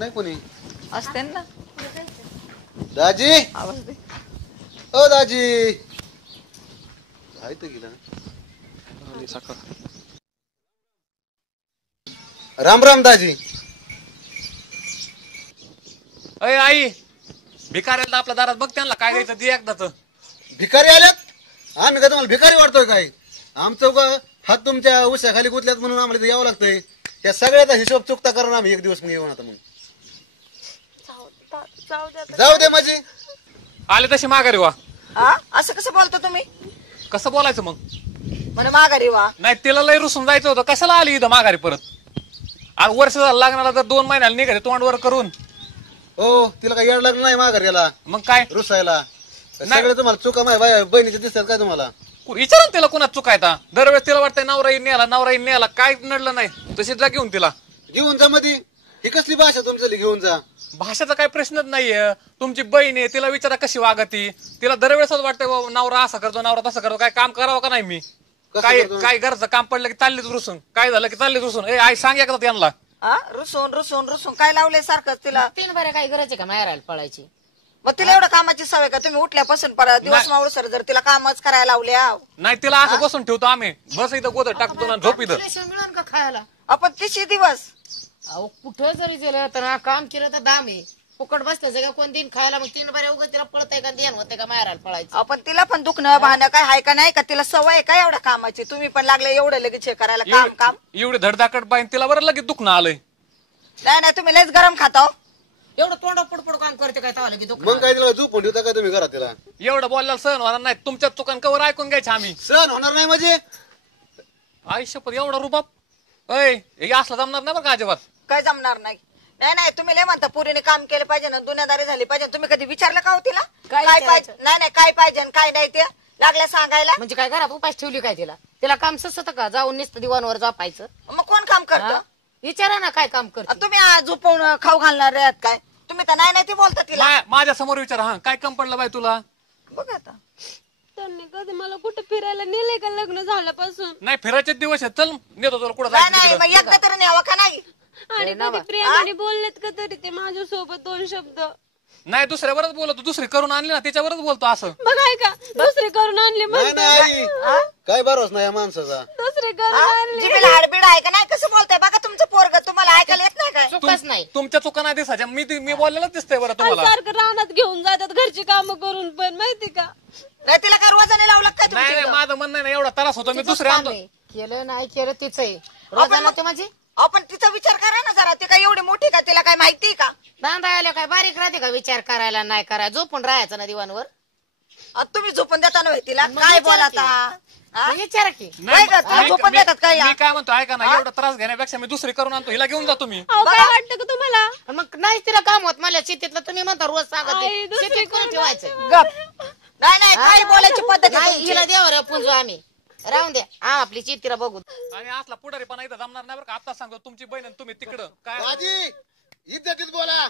नाही कोणी असते ना दाजी आवाज दे ओ दाजी आहे तर गेला राम राम दाजी अय आई भिकाऱ्याला आपल्या दारात बघ त्यांना काय द्यायचं दे एकदाच भिकारी आल्यात आम्ही का तुम्हाला भिकारी वाटतोय काय आमचं का हात तुमच्या उशाखाली गुतल्यात म्हणून आम्हाला इथं यावं लागतंय त्या सगळ्याचा हिशोब चुकता करून आम्ही एक दिवस मग येऊन आता मग जाऊ दे माझी आले तसे माघारी वा असं कसं बोलतो तुम्ही कसं बोलायचं मग म्हणे माघारी वा नाही तिला लय रुसून जायचं होतं कशाला आली इथं माघारी परत आज वर्ष झालं लागणार तर 2 महिन्याला निघाले तोंडवर करून हो तिला काय येड लागलं नाही माघार याला मग काय रुसायला सगळे तुम्हाला चुका माझ्या बहिणीचे दिसतात काय तुम्हाला विचारा तिला कुणात चुकायता दरवेळेस तिला वाटतंय नवरा येईन न्याला काय नडलं नाही तशीच जा घेऊन तिला घेऊन जा मध्ये ही कसली भाषा तुमच्या घेऊन जा भाषेचा काही प्रश्नच नाहीये तुमची बहीण आहे तिला विचारा कशी वागती तिला दरवेळेस वाटतंय नवरा असा करतो नवरा तसा करतो काय काम करावं का नाही मी काय काय घरचं काम पडलं की चाललीच रुसून काय झालं की चाललीच रुसून ए आई सांग एकदा त्यांना रुसून रुसून रुसून काय लावलंय सारखंच तिला 3 बरे काही गरज आहे का माहेरायला पळायची मग तिला एवढं कामाची सवय का तुम्ही उठल्यापासून दिवस मावळ सर जर तिला कामच करायला लावल्या नाही तिला असं बसून ठेवतो आम्ही बस इथं गोदर टाकतो ना झोप इथं मिळून का खायला आपण 30 दिवस अहो कुठं जरी गेलं तर काम केलं तर दाम आहे फुकट बसतं जगा कोण दिन खायला मग 3 बरे उगत तिला पळताय का देण होते का माहेरायला पळायचं आपण तिला पण दुखणं भाणं काय हाय का नाही का तिला सवय आहे का एवढ्या कामाची तुम्ही पण लागले एवढं लगेच हे करायला काम काम एवढी धडधाकट बाईन तिला बरं लगेच दुखणं आलंय नाही तुम्ही लयच गरम खाता एवढं तोंडा पडपड काम करते काय तवाला की मग काय तिला झोपून ठेवता काय तुम्ही घरात तिला एवढं बोलल्याला सहन होणार नाही तुमच्या चुकान कवर ऐकून घ्यायचं आम्ही सहन होणार नाही म्हणजे आयुष्यभर एवढा रुबाब अय हे असलं जमणार नाही बरं का अजिबात काय जमणार नाही नाही तुम्ही लय म्हणता पुरीने काम केलं पाहिजे ना दुनियादारी झाली पाहिजे तुम्ही कधी विचारलं का हो तिला काय काय पाहिजे नाही काय पाहिजे काय नाही ते लागल्या सांगायला म्हणजे काय घरात उपास ठेवली काय तिला काम ससत का जाऊन नुसतं दिवाणवर जापायचं मग कोण काम करतं विचारा ना काय काम करत तुम्ही झोपवून खाऊ घालणार आहात काय तुम्ही तर नाही ते बोलता तिला माझ्या समोर विचारा हा काय कम पडलं बाई तुला बघ आता त्यांनी कधी मला कुठे फिरायला नेले का लग्न झाल्यापासून नाही फिरायचे दिवस आहेत चल नेतो तुला कुठं नाही जायचं मग एकदा तरी न्यावं का नाही आणि कधी प्रेमाने बोललेत का तरी ते माझ्या सोबत 2 शब्द नाही दुसऱ्यावरच बोलतो दुसरी करून आणली ना त्याच्यावरच बोलतो असं बघाय का दुसरे करून आणले नाही नाही काय भरोस नाही या माणसाचा दुसरे करून आणले जिबीला हाडबीड आहे का नाही कसं बोलताय बघा तुमचं पोरग तुम्हाला ऐकायला येत नाही काय चुकच नाही तुमच्या चुका नाही दिसायच्या मी बोललेलंच दिसतंय बरं तुम्हाला सारखं रानात घेऊन जातात घरची कामं करून पण माहिती का नाही तिला काय रोजाने लावलं काय नाही तुम्ही माझं म्हणणं नाही एवढा त्रास होतो मी दुसऱ्या आणतो केलं नाही केलं तिचं आहे रोजानं ते माझी आपण तिचा विचार करा ना जरा ती काय एवढी मोठी का तिला काय माहिती का बांधा आल्या काय बारीक राहते का विचार करायला नाही करायला झोपून राहायचं ना दिवाणवर तुम्ही झोपून देता ना तिला काय बोलाता विचार की नाही का तुम्ही झोपून देतात काय मी काय म्हणतो ऐका ना एवढा त्रास घेण्यापेक्षा मी दुसरी करून आणतो हिला घेऊन जातो मी अहो, काय वाटतं का तुम्हाला मग नाही तिला काम होत मला शेतीतलं तुम्ही म्हणता रोज सांगत आई, दुसरी शेतीत कोण ठेवायचं गप नाही काय बोलायची पद्धत आहे नाही तुमची. हिला देवर पुंजू आम्ही राहून द्या आपली चित्तीला बघू आणि असला पुढारी पण इथं जमणार नाही बरं का आता सांगतो तुमची बहीण आणि तुम्ही तिकडं काय दाजी इज्जतीत बोला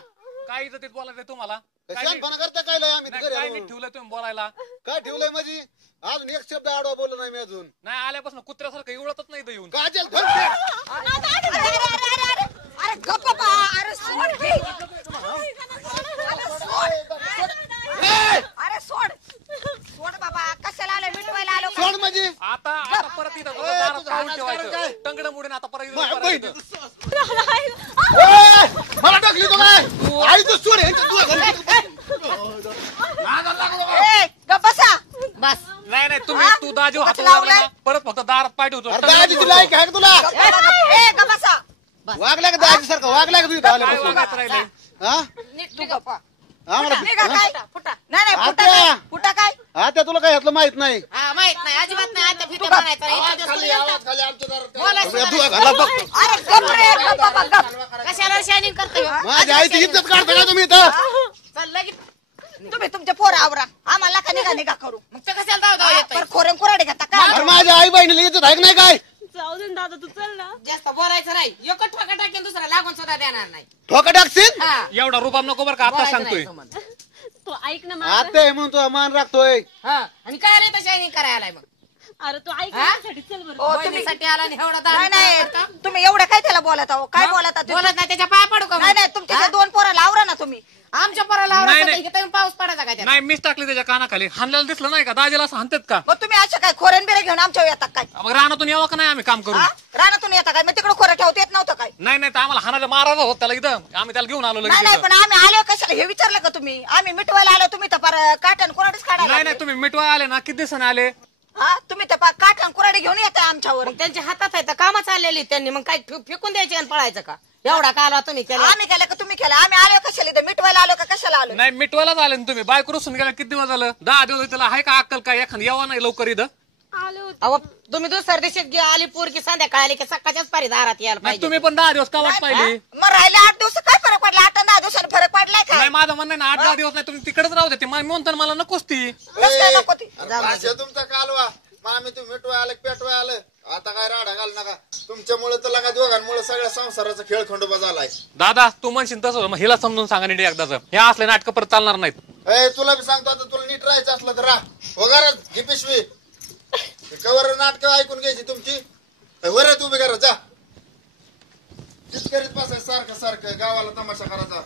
काय इज्जतीत बोलायचंय तुम्हाला शानपणा करता काय लय आम्ही नाही, घरी काय आलो. नीट ठेवलंय तुम्ही बोलायला काय ठेवलंय माझी अजून एक शब्द आडवा बोललो नाही मी अजून नाही आल्यापासून कुत्र्यासारखं एवढतच नाही इथं येऊन काजल धर ते. अरे गप बाबा अरे सोड की. अरे सोड सोड बाबा कशाला आलो मिटवायला आलो का? सोड माझी आता परत इथं तुला दारात पाऊल ठेवायचं टंगड मुडीन आता परत माझ्या इथं बहिणी. करायचं. ए, मला टाकली तो काय आई तू सोड ह्यांच्या तुला घरी. ए, गप बसा बस नाही तुम्ही तू दाजीव हात लावलाय? लावला ना, परत फक्त दारात पाय ठेवतो अरे दाजीची लायक आहे का तुला ए गप बसा वागल्या का दाजी सारखं वागल्या का तुम्ही काय आल्यापासून? वागायचं राहिले हा नीट तू गप्पा आम्हाला निघा काय फुटा नाही फुटा आत्या. काय फुटा काय आता तुला काय यातलं माहित नाही हा माहित नाही अजिबात नाही आता फिटे म्हणायचं तुला धुवा घाला बघ अरे गप रे गप बाबा गप कशाला शायनिंग करतोय हो? माझ्या आईची इज्जत काढता का तुम्ही इथं चल लगेच तुम्ही तुमच्या पोरं आवरा आम्हाला का निघा करू मग ते कशाला धाव येतोय पर खोरेम कोराडे घेता काय अरे माझ्या आई बहिणीला इज्जत आहे का नाही काय जाऊ दे ना दादा तू चल ना जास्त बोलायचं नाही एक ठोका टाकेन दुसरा लागून सुद्धा देणार नाही ठोका टाकशील हा एवढा रुबाब नको बरं का आता बोलायचं सांगतोय नाही तुम्हाला. तू ऐक ना माझं आता आहे म्हणून तुझा मान राखतोय हा आणि काय रे तर शायनिंग करायला मग अरे तू ऐकण्यासाठी चल बरं. हो, तुम्ही बहिणीसाठी आला आणि एवढा नाही दारू नाही करता? तुम्ही एवढं काय त्याला बोलत आहो काय बोलत आहात? बोलत नाही त्याच्या पाया पडू का मग? नाही नाही तुमच्या त्या दोन पोराला आवरा ना तुम्ही. आमच्या पोराला आवडत नाही, नाही, इथं येऊन पाऊस पडायचा काय त्याला? नाही मीच टाकली त्याच्या कानाखाली. हाणलेलं दिसलं नाही का? दाजीला असं हाणतात का? मग तुम्ही अशा काय खोऱ्यान बिरे घेऊन आमच्या येतात काय? मग रानातून यावं का नाही आम्ही काम करू? हा? रानातून येता काय? मग तिकडे खोरं ठेवत येत नव्हतं काय? नाही नाही तर आम्हाला हाणायला मारायला होत त्याला इथं. आम्ही त्याला घेऊन आलो नाही लगेच नाही इथं. पण आम्ही आलो कशाला हे विचारलं का तुम्ही? आम्ही मिटवायला आलो तुम्ही तर फार काटण कुराडीच काढायला नाही लागले. नाही तुम्ही मिटवा आले ना किती दिवसाने आले? हा तुम्ही तर फार काटण कुराडी घेऊन येताय आमच्यावर. मग त्यांच्या हातात आहे तर कामं चाललेली त्यांनी मग काय फेकून द्यायचे आणि पळायचं का? एवढा कालवा तुम्ही केला. आम्ही केलं का तुम्ही केलं? आम्ही आलो कशाला इथं मिटवायला आलो का कशाला आलो? नाही मिटवायलाच आले ना तुम्ही. बायको रुसून गेला किती दिवस झालं? 10 दिवस त्याला आहे का अक्कल काय? एखादं यावं नाही लवकर इथं. आले होते. अहो तुम्ही दुसऱ्या दिवशीत आली पोरकी संध्याकाळ आली की सकाळच्याच पारी दारात यायला नाही पाहिजे. तुम्ही पण 10 दिवस का वाट पाहिली? मग राहिले 8 दिवस काय फरक पडला? 8-10 दिवसांनी फरक पडलाय काय? नाही माझं म्हणणं आहे ना 8-10 दिवस नाही तुम्ही तिकडेच राहू दे. ते म्हणतो मला नकोच ती. कसं काय नको ती? भाषा तुमचा कालवा. मग आम्ही तुम्ही मिटवाय आलं पेटवाय आलं. आता काय राडा घाल नका. तुमच्यामुळे तर लगा दोघांमुळे सगळ्या संसाराचा खेळ खंडोबा झालाय. दादा तू म्हणशील तसं मग हिला समजून सांगा नीट एकदाच. हे असले नाटकं परत चालणार नाहीत. ए तुला बी सांगतो आता तुला नीट राहायचं असलं तर राह. हो घरात घे पिशवी. कवर नाटक ऐकून घ्यायची तुमची. वर तू बी घरात जा. तीच करीत बसायचं सारखं सारखं गावाला तमाशा करायचा.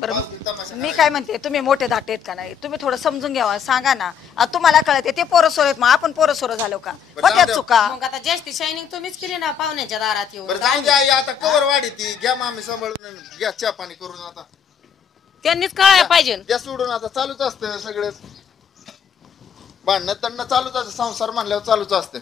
बरं तमाशा मी काय म्हणते तुम्ही मोठे धाटे आहेत का नाही? तुम्ही थोडं समजून घ्यावा सांगा ना. आता तुम्हाला कळते ते पोरं सोर आहेत मग आपण पोरं सोर झालो का? होत्या चुका. मग आता जास्ती शायनिंग तुम्हीच केली ना पाहुण्याच्या दारात येऊन. बरं जाऊ द्या आई, आता कवर वाढी ती घ्या मामी सांभाळून घ्या चहा पाणी करून. आता त्यांनीच कळायला पाहिजे. त्या सोडून आता चालूच असतं सगळेच. भांडणं तंडणं चालूच असतं. संसार म्हणल्यावर चालूच असतं.